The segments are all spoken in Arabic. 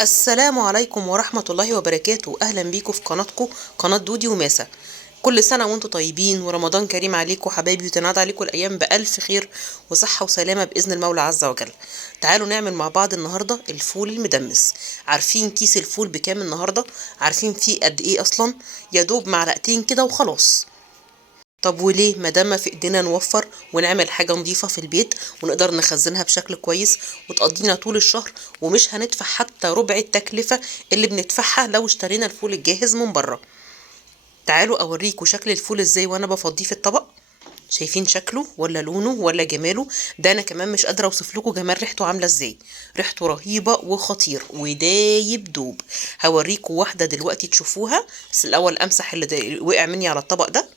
السلام عليكم ورحمة الله وبركاته. أهلا بيكم في قناتكم، قناة دودي وماسة. كل سنة وانتم طيبين ورمضان كريم عليكم حبايبي، وتنعاد عليكم الأيام بألف خير وصحة وسلامة بإذن المولى عز وجل. تعالوا نعمل مع بعض النهاردة الفول المدمس. عارفين كيس الفول بكام النهاردة؟ عارفين فيه قد ايه أصلا؟ يا دوب معلقتين كده وخلاص. طب وليه مادام في ايدينا نوفر ونعمل حاجة نظيفة في البيت ونقدر نخزنها بشكل كويس وتقضينا طول الشهر، ومش هندفع حتى ربع التكلفة اللي بندفعها لو اشترينا الفول الجاهز من بره. تعالوا اوريكم شكل الفول ازاي وانا بفضيه في الطبق. شايفين شكله ولا لونه ولا جماله؟ ده انا كمان مش قادره اوصف لكم جمال ريحته عامله ازاي. ريحته رهيبه وخطير ودايب دوب. هوريكم واحده دلوقتي تشوفوها، بس الاول امسح اللي وقع مني على الطبق ده.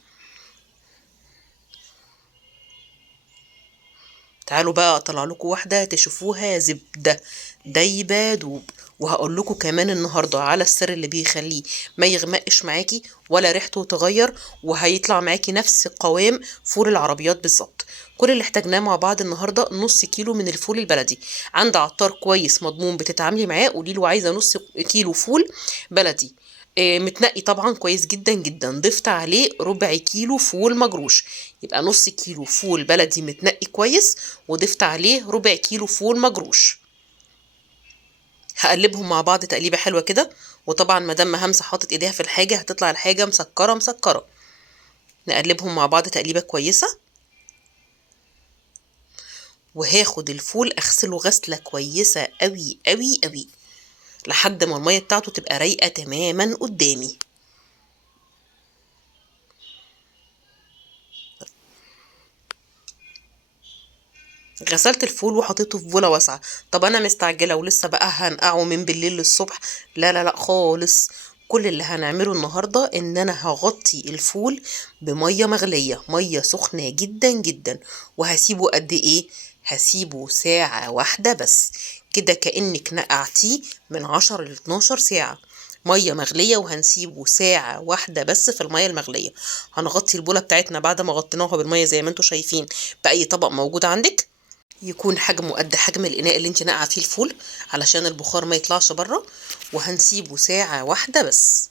تعالوا بقى اطلع لكم واحده تشوفوها زبده دايبه دوب. وهقول لكم كمان النهارده على السر اللي بيخليه ما يغمقش معاكي ولا ريحته تغير، وهيطلع معاكي نفس قوام فول العربيات بالظبط. كل اللي احتاجناه مع بعض النهارده نص كيلو من الفول البلدي. عند عطار كويس مضمون بتتعاملي معاه، قولي له عايزه نص كيلو فول بلدي. متنقي طبعا كويس جدا جدا. ضفت عليه ربع كيلو فول مجروش، يبقى نص كيلو فول بلدي متنقي كويس، وضفت عليه ربع كيلو فول مجروش. هقلبهم مع بعض تقليبه حلوه كده. وطبعا مادام همسه حاطط ايديها في الحاجه هتطلع الحاجه مسكره مسكره. نقلبهم مع بعض تقليبه كويسه. وهاخد الفول اغسله غسله كويسه قوي قوي قوي لحد ما الميه بتاعته تبقى رايقه تماما قدامي. غسلت الفول وحطيته في بوله واسعه. طب انا مستعجله ولسه بقى هنقعه من بالليل للصبح؟ لا لا لا خالص. كل اللي هنعمله النهارده ان انا هغطي الفول بميه مغليه، ميه سخنه جدا جدا. وهسيبه قد ايه؟ هسيبه ساعه واحده بس. كده كأنك نقعتيه من 10 ل 12 ساعه ميه مغليه، وهنسيبه ساعه واحده بس في الميه المغليه. هنغطي البوله بتاعتنا بعد ما غطيناها بالميه زي ما انتم شايفين باي طبق موجود عندك، يكون حجمه قد حجم الإناء اللي انت نقع فيه الفول علشان البخار ما يطلعش بره. وهنسيبه ساعة واحدة بس،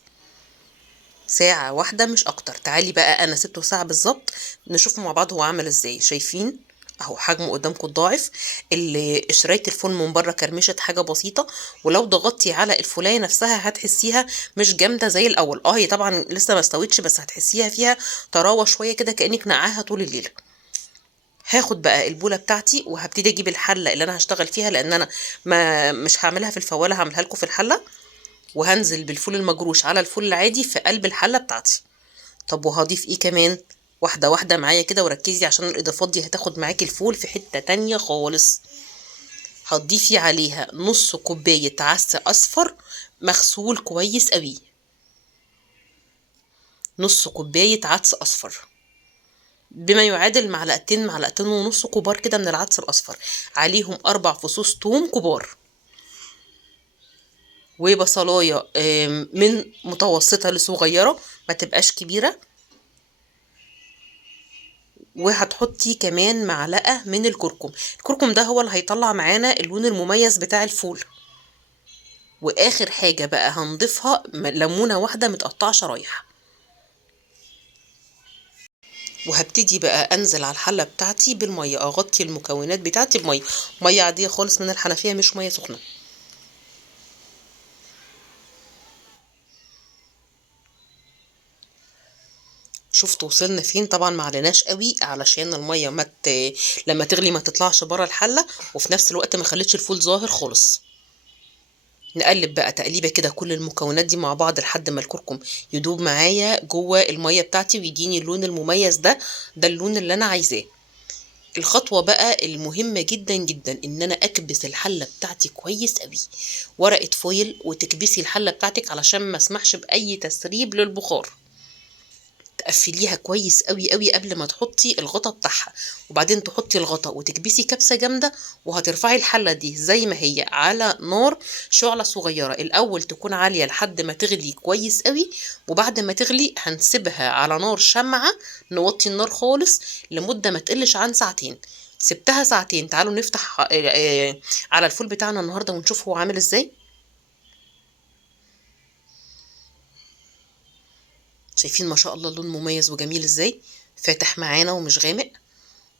ساعة واحدة مش أكتر. تعالي بقى أنا سبته ساعة بالظبط، نشوف مع بعض هو عامل ازاي. شايفين اهو حجمه قدامكم الضاعف. اللي شرايه الفول من بره كرمشت حاجه بسيطه، ولو ضغطتي على الفولايه نفسها هتحسيها مش جامده زي الاول. هي طبعا لسه ما استوتش، بس هتحسيها فيها طراوه شويه كده كانك نقعاها طول الليل. هاخد بقى البوله بتاعتي وهبتدي اجيب الحله اللي انا هشتغل فيها، لان انا ما مش هعملها في الفواله، هعملها لكم في الحله. وهنزل بالفول المجروش على الفول العادي في قلب الحله بتاعتي. طب وهضيف ايه كمان؟ واحده واحده معايا كده وركزي، عشان الاضافات دي هتاخد معاكي الفول في حته تانية خالص. هتضيفي عليها نص كوبايه عسل اصفر مغسول كويس قوي. نص كوبايه عدس اصفر بما يعادل معلقتين معلقتين ونص كبار كده من العدس الأصفر. عليهم 4 فصوص توم كبار. وبصلاية من متوسطة لصغيرة، ما تبقاش كبيرة. وهتحطي كمان معلقة من الكركم. الكركم ده هو اللي هيطلع معانا اللون المميز بتاع الفول. وآخر حاجة بقى هنضيفها ليمونة واحدة متقطعة شرايح. وهبتدي بقى انزل على الحله بتاعتي بالميه، اغطي المكونات بتاعتي بميه، ميه عاديه خالص من الحنفيه مش ميه سخنه. شفت وصلنا فين؟ طبعا ما عليناش قوي علشان الميه لما تغلي ما تطلعش بره الحله، وفي نفس الوقت ما خليتش الفول ظاهر خالص. نقلب بقى تقليبه كده كل المكونات دي مع بعض لحد ما الكركم يدوب معايا جوه الميه بتاعتي ويديني اللون المميز ده. ده اللون اللي انا عايزاه. الخطوة بقى المهمة جدا جدا ان انا اكبس الحلة بتاعتي كويس قوي. ورقة فويل وتكبسي الحلة بتاعتك علشان ما اسمحش باي تسريب للبخار. تقفليها كويس قوي قوي قبل ما تحطي الغطا بتاعها، وبعدين تحطي الغطا وتكبسي كبسة جامدة. وهترفعي الحلة دي زي ما هي على نار شعلة صغيرة، الأول تكون عالية لحد ما تغلي كويس قوي. وبعد ما تغلي هنسيبها على نار شمعة، نوطي النار خالص لمدة ما تقلش عن ساعتين. سبتها ساعتين. تعالوا نفتح على الفول بتاعنا النهاردة ونشوف هو عامل ازاي. شايفين ما شاء الله اللون مميز وجميل ازاي، فاتح معانا ومش غامق،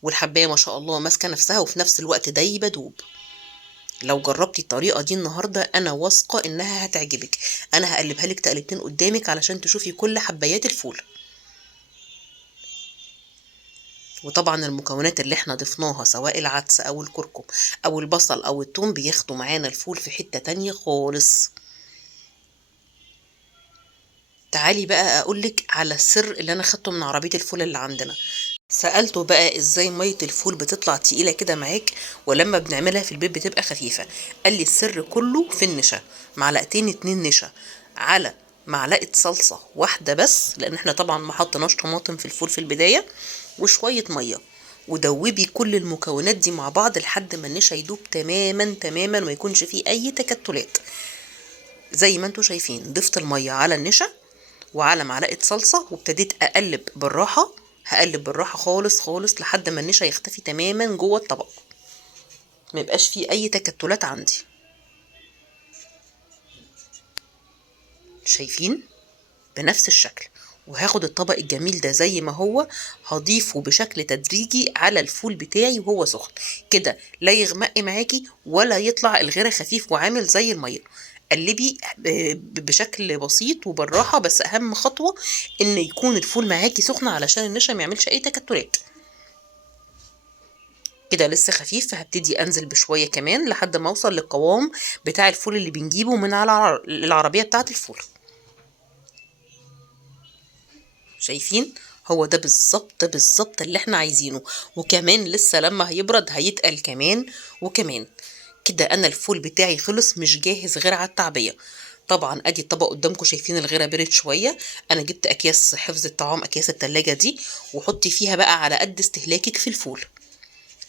والحبايه ما شاء الله ماسكه نفسها وفي نفس الوقت دايبه دوب. لو جربتي الطريقه دي النهارده انا واثقه انها هتعجبك. انا هقلبها لك تقلبتين قدامك علشان تشوفي كل حبايات الفول. وطبعا المكونات اللي احنا ضفناها سواء العدس او الكركم او البصل او الثوم بياخدوا معانا الفول في حته تانية خالص. تعالي بقى اقولك على السر اللي انا خدته من عربيه الفول اللي عندنا. سألته بقى ازاي مية الفول بتطلع تقيلة كده معاك ولما بنعملها في البيت بتبقى خفيفة. قال لي السر كله في النشا، معلقتين 2 نشا على معلقة صلصة واحدة بس، لان احنا طبعا ما حطيناش طماطم في الفول في البداية، وشوية مية، ودوبي كل المكونات دي مع بعض لحد ما النشا يدوب تماما تماما وما يكونش فيه اي تكتلات. زي ما انتوا شايفين ضفت المية على النشا وعلى معلقة صلصة وابتديت اقلب بالراحة. هقلب بالراحة خالص خالص لحد ما النشا يختفي تماما جوه الطبق، ما يبقاش فيه اي تكتلات عندي. شايفين بنفس الشكل. وهاخد الطبق الجميل ده زي ما هو، هضيفه بشكل تدريجي على الفول بتاعي وهو سخن كده، لا يغمق معاكي ولا يطلع الغيره خفيف وعامل زي الميه. قلبي بشكل بسيط وبالراحه، بس اهم خطوه ان يكون الفول معاكي سخن علشان النشا ما يعملش اي تكتلات. كده لسه خفيف، فهبتدي انزل بشويه كمان لحد ما اوصل للقوام بتاع الفول اللي بنجيبه من على العربيه بتاعه الفول. شايفين هو ده بالظبط بالظبط اللي احنا عايزينه، وكمان لسه لما هيبرد هيتقل كمان وكمان. كده انا الفول بتاعي خلص، مش جاهز غير على التعبيه. طبعا ادي الطبق قدامكم، شايفين الغيره برد شويه. انا جبت اكياس حفظ الطعام، اكياس التلاجة دي، وحطي فيها بقى على قد استهلاكك في الفول.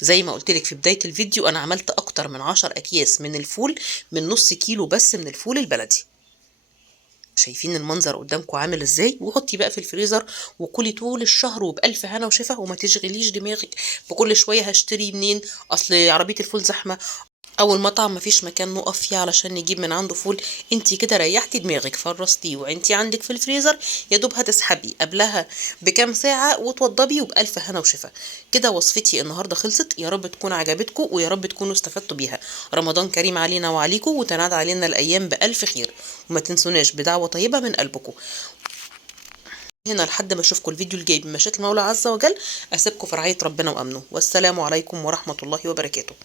زي ما قلت لك في بدايه الفيديو انا عملت اكتر من 10 اكياس من الفول، من نص كيلو بس من الفول البلدي. شايفين المنظر قدامكم عامل ازاي؟ وحطي بقى في الفريزر وكلي طول الشهر وبألف هنا وشفا، وما تشغليش دماغك بكل شويه هشتري منين، اصل عربيه الفول زحمه او المطعم مفيش مكان نقف فيه علشان نجيب من عنده فول. انتي كده ريحتي دماغك، فرستيه وانتي عندك في الفريزر، يا دوب هتسحبي قبلها بكام ساعه وتوضبي وبألف هنا وشفا. كده وصفتي النهارده خلصت، يا رب تكون عجبتكم ويا رب تكونوا استفدتوا بيها. رمضان كريم علينا وعليكم، وتناد علينا الايام بألف خير، وما تنسوناش بدعوه طيبه من قلبكم. هنا لحد ما اشوفكم الفيديو الجاي بمشيئة المولى عز وجل، اسيبكم في رعايه ربنا وامنه، والسلام عليكم ورحمه الله وبركاته.